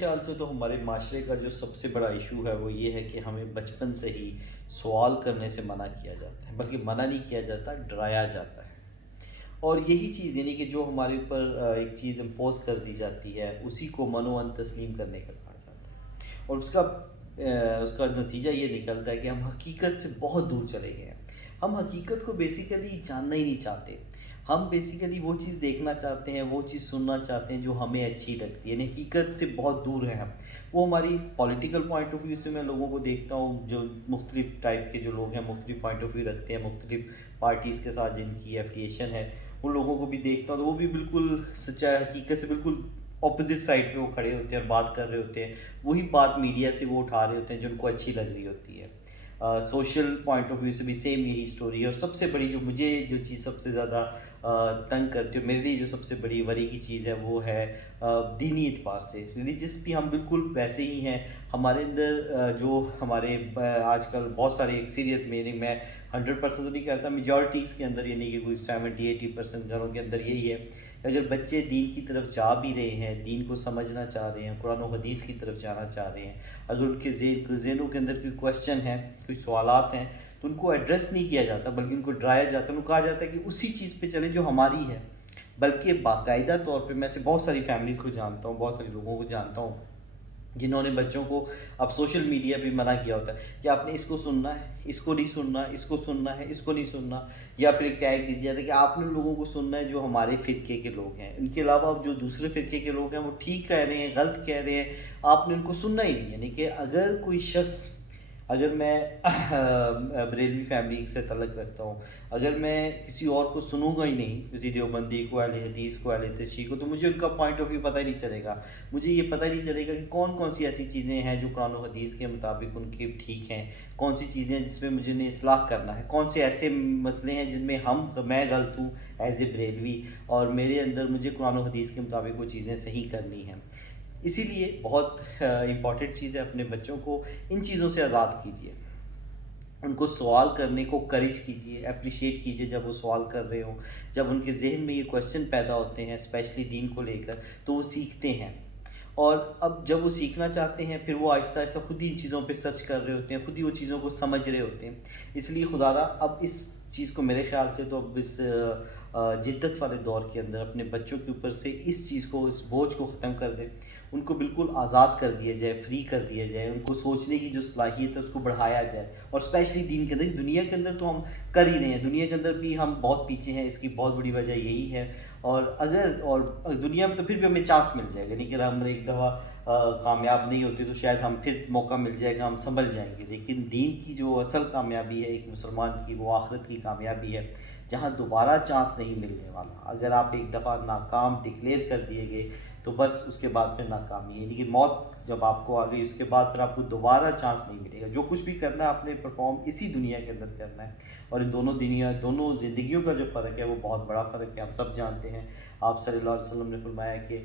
خیال سے تو ہمارے معاشرے کا جو سب سے بڑا ایشو ہے وہ یہ ہے کہ ہمیں بچپن سے ہی سوال کرنے سے منع کیا جاتا ہے، بلکہ منع نہیں کیا جاتا، ڈرایا جاتا ہے۔ اور یہی چیز یعنی کہ جو ہمارے اوپر ایک چیز امپوز کر دی جاتی ہے اسی کو منو ان تسلیم کرنے کا کہا جاتا ہے، اور اس کا نتیجہ یہ نکلتا ہے کہ ہم حقیقت سے بہت دور چلے گئے ہیں۔ ہم حقیقت کو بیسیکلی جاننا ہی نہیں چاہتے، ہم بیسیکلی وہ چیز دیکھنا چاہتے ہیں، وہ چیز سننا چاہتے ہیں جو ہمیں اچھی لگتی ہے، یعنی حقیقت سے بہت دور ہیں ہم۔ وہ ہماری پولیٹیکل پوائنٹ آف ویو سے میں لوگوں کو دیکھتا ہوں، جو مختلف ٹائپ کے جو لوگ ہیں مختلف پوائنٹ آف ویو رکھتے ہیں، مختلف پارٹیز کے ساتھ جن کی ایفیلیشن ہے، ان لوگوں کو بھی دیکھتا ہوں تو وہ بھی بالکل سچائی حقیقت سے بالکل اپوزٹ سائڈ پہ وہ کھڑے ہوتے ہیں اور بات کر رہے ہوتے ہیں، وہی بات میڈیا سے وہ اٹھا رہے ہوتے ہیں جو ان کو اچھی لگ رہی ہوتی ہے۔ سوشل پوائنٹ آف ویو سے بھی سیم یہی اسٹوری ہے، اور سب سے بڑی جو چیز سب سے زیادہ تنگ کرتی ہے میرے لیے، جو سب سے بڑی وری کی چیز ہے وہ ہے دینی اعتبار سے۔ ریلیجس بھی ہم بالکل ویسے ہی ہیں، ہمارے اندر جو ہمارے آج کل بہت سارے اکثریت میں، یعنی میں 100% تو نہیں کہتا، میجورٹیز کے اندر، یعنی کہ کوئی 70-80% گھروں کے اندر یہی ہے کہ اگر بچے دین کی طرف جا بھی رہے ہیں، دین کو سمجھنا چاہ رہے ہیں، قرآن و حدیث کی طرف جانا چاہ رہے ہیں، اگر ان کے ذہنوں کے اندر کوئی کویسچن ہے، کوئی سوالات ہیں، تو ان کو ایڈریس نہیں کیا جاتا بلکہ ان کو ڈرایا جاتا ہے، ان کو کہا جاتا ہے کہ اسی چیز پہ چلیں جو ہماری ہے۔ بلکہ باقاعدہ طور پہ میں سے بہت ساری فیملیز کو جانتا ہوں، بہت سارے لوگوں کو جانتا ہوں جنہوں نے بچوں کو اب سوشل میڈیا پہ منع کیا ہوتا ہے کہ آپ نے اس کو سننا ہے، اس کو نہیں سننا، اس کو سننا ہے، اس کو نہیں سننا، یا پھر ایک ٹیگ دے دیا جاتا ہے کہ آپ نے لوگوں کو سننا ہے جو ہمارے فرقے کے لوگ ہیں، ان کے علاوہ اب جو دوسرے فرقے کے لوگ ہیں وہ ٹھیک کہہ رہے ہیں، غلط کہہ رہے ہیں، آپ نے ان کو سننا ہی نہیں۔ یعنی کہ اگر کوئی شخص، اگر میں بریلوی فیملی سے تعلق رکھتا ہوں، اگر میں کسی اور کو سنوں گا ہی نہیں، کسی دیوبندی کو، اہل حدیث کو، اہل تشیع کو، تو مجھے ان کا پوائنٹ آف ویو پتہ ہی نہیں چلے گا۔ مجھے یہ پتہ نہیں چلے گا کہ کون کون سی ایسی چیزیں ہیں جو قرآن و حدیث کے مطابق ان کے ٹھیک ہیں، کون سی چیزیں ہیں جس میں مجھے نے اصلاح کرنا ہے، کون سے ایسے مسئلے ہیں جن میں میں غلط ہوں ایز اے بریلوی، اور میرے اندر مجھے قرآن و حدیث کے مطابق وہ چیزیں صحیح کرنی ہیں۔ اسی لیے بہت امپورٹنٹ چیز ہے، اپنے بچوں کو ان چیزوں سے آزاد کیجیے، ان کو سوال کرنے کو کریج کیجیے، اپریشیٹ کیجیے جب وہ سوال کر رہے ہوں، جب ان کے ذہن میں یہ کویسچن پیدا ہوتے ہیں اسپیشلی دین کو لے کر، تو وہ سیکھتے ہیں۔ اور اب جب وہ سیکھنا چاہتے ہیں پھر وہ آہستہ آہستہ خود ہی ان چیزوں پہ سرچ کر رہے ہوتے ہیں، خود ہی وہ چیزوں کو سمجھ رہے ہوتے ہیں۔ اس لیے خدا را اب اس چیز کو میرے خیال سے تو اب اس جدت والے دور کے اندر اپنے بچوں کے اوپر سے اس چیز کو، اس بوجھ کو ختم کر دیں، ان کو بالکل آزاد کر دیا جائے، فری کر دیا جائے، ان کو سوچنے کی جو صلاحیت ہے اس کو بڑھایا جائے، اور اسپیشلی دین کے اندر۔ دنیا کے اندر تو ہم کر ہی رہے ہیں، دنیا کے اندر بھی ہم بہت پیچھے ہیں، اس کی بہت بڑی وجہ یہی ہے۔ اور دنیا میں تو پھر بھی ہمیں چانس مل جائے گا، نہیں کہ ہم ایک دفعہ کامیاب نہیں ہوتے تو شاید ہم پھر موقع مل جائے گا، ہم سنبھل جائیں گے، لیکن دین کی جو اصل کامیابی ہے ایک مسلمان کی، وہ آخرت کی کامیابی ہے، جہاں دوبارہ چانس نہیں ملنے والا۔ اگر آپ ایک دفعہ ناکام ڈکلیئر کر دیے گئے تو بس اس کے بعد پھر ناکامی ہے، یعنی کہ موت جب آپ کو آ گئی اس کے بعد پھر آپ کو دوبارہ چانس نہیں ملے گا۔ جو کچھ بھی کرنا ہے آپ نے پرفارم اسی دنیا کے اندر کرنا ہے، اور ان دونوں زندگیوں کا جو فرق ہے وہ بہت بڑا فرق ہے، ہم سب جانتے ہیں۔ آپ صلی اللہ علیہ وسلم نے فرمایا کہ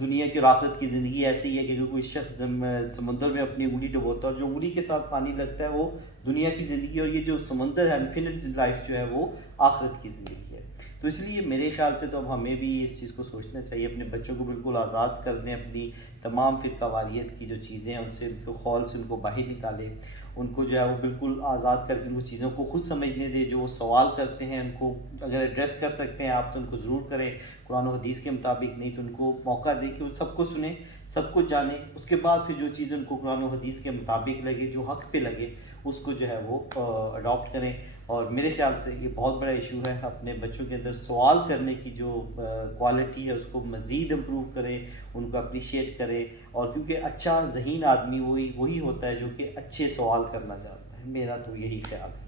دنیا کی اور آخرت کی زندگی ایسی ہے کہ اگر کوئی شخص سمندر میں اپنی انگلی ڈبوتا ہے اور جو انگلی کے ساتھ پانی لگتا ہے وہ دنیا کی زندگی، اور یہ جو سمندر ہے انفینٹ لائف جو ہے وہ آخرت کی زندگی ہے۔ تو اس لیے میرے خیال سے تو اب ہمیں بھی اس چیز کو سوچنا چاہیے، اپنے بچوں کو بالکل آزاد کر دیں، اپنی تمام فرقہ واریت کی جو چیزیں ہیں ان سے، ان کو خول سے ان کو باہر نکالیں، ان کو جو ہے وہ بالکل آزاد کر کے ان کو چیزوں کو خود سمجھنے دیں، جو وہ سوال کرتے ہیں ان کو اگر ایڈریس کر سکتے ہیں آپ تو ان کو ضرور کریں قرآن و حدیث کے مطابق، نہیں تو ان کو موقع دیں کہ وہ سب کو سنیں، سب کو جانیں، اس کے بعد پھر جو چیز ان کو قرآن و حدیث کے مطابق لگے، جو حق پہ لگے، اس کو جو ہے وہ اڈاپٹ کریں۔ اور میرے خیال سے یہ بہت بڑا ایشو ہے، اپنے بچوں کے اندر سوال کرنے کی جو کوالٹی ہے اس کو مزید امپروو کریں، ان کو اپریشیٹ کریں، اور کیونکہ اچھا ذہین آدمی وہی ہوتا ہے جو کہ اچھے سوال کرنا چاہتا ہے، میرا تو یہی خیال ہے۔